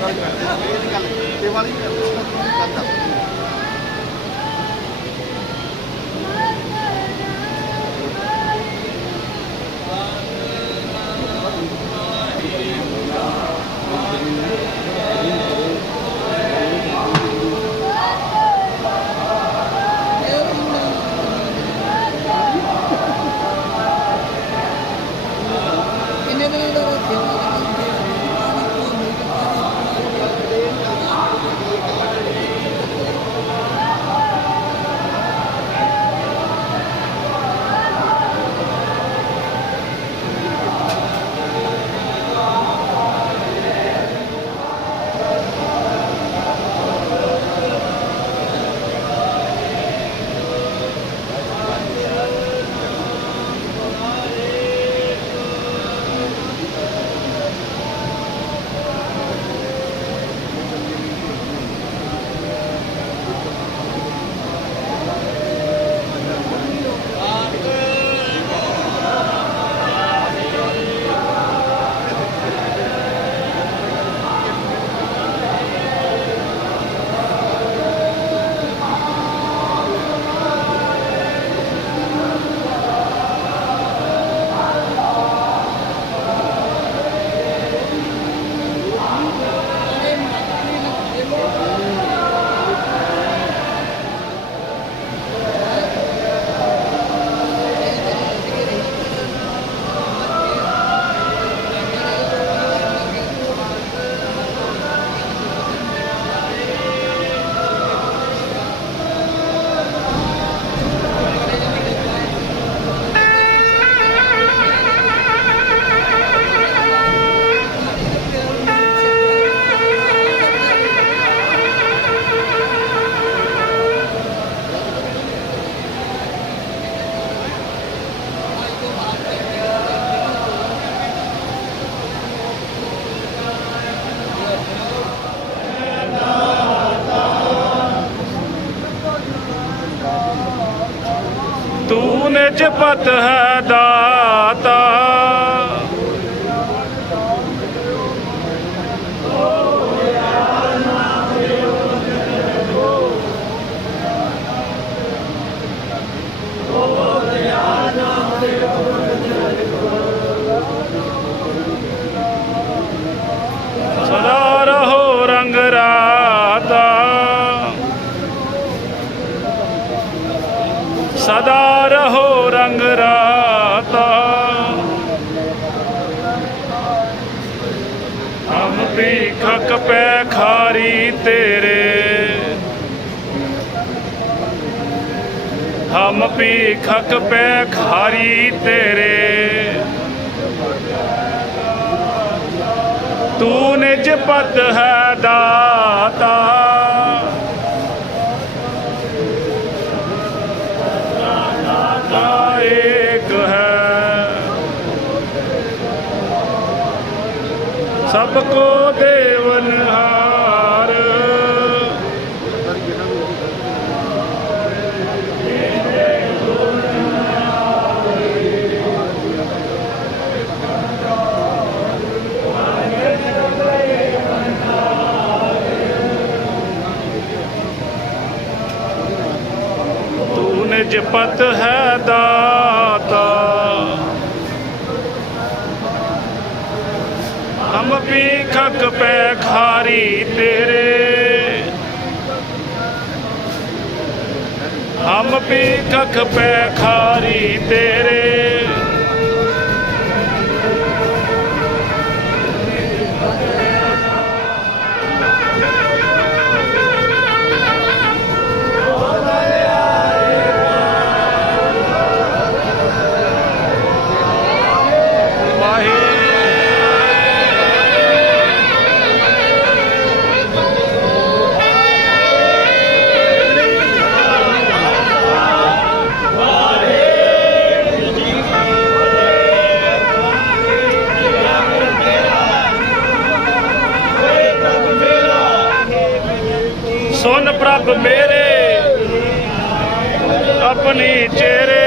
ਗੱਲ ਕਰ ਇਹ ਗੱਲ ਤੇ ਵਾਲੀ ਗੱਲ ਕਰ ਤੂੰ ਨਿਜ ਪਤ ਹੈ ਦਾਤਾ। ਸਦਾ ਤੇਰੇ। ਹਮ ਵੀ ਪੈ ਖਾਰੀ ਤੇਰੇ। ਤੂੰ ਨਿਜ ਪਤ ਹੈ ਦਾਤਾ। ਏਕ ਹੈ। ਸਭ ਕੋ ਦੇਵਨਹਾਰ ਤੂੰ ਪਤ ਹੈ ਦਾਤਾ। ਹਮ ਵੀ ਪੈ ਖਾਰੀ ਤੇਰੇ। ਹਮ ਵੀ ਖਕ ਪੈ ਖਾਰੀ ਤੇਰੇ। ਸੁਨ ਪ੍ਰਭ ਮੇਰੇ ਆਪਣੀ ਚਿਹਰੇ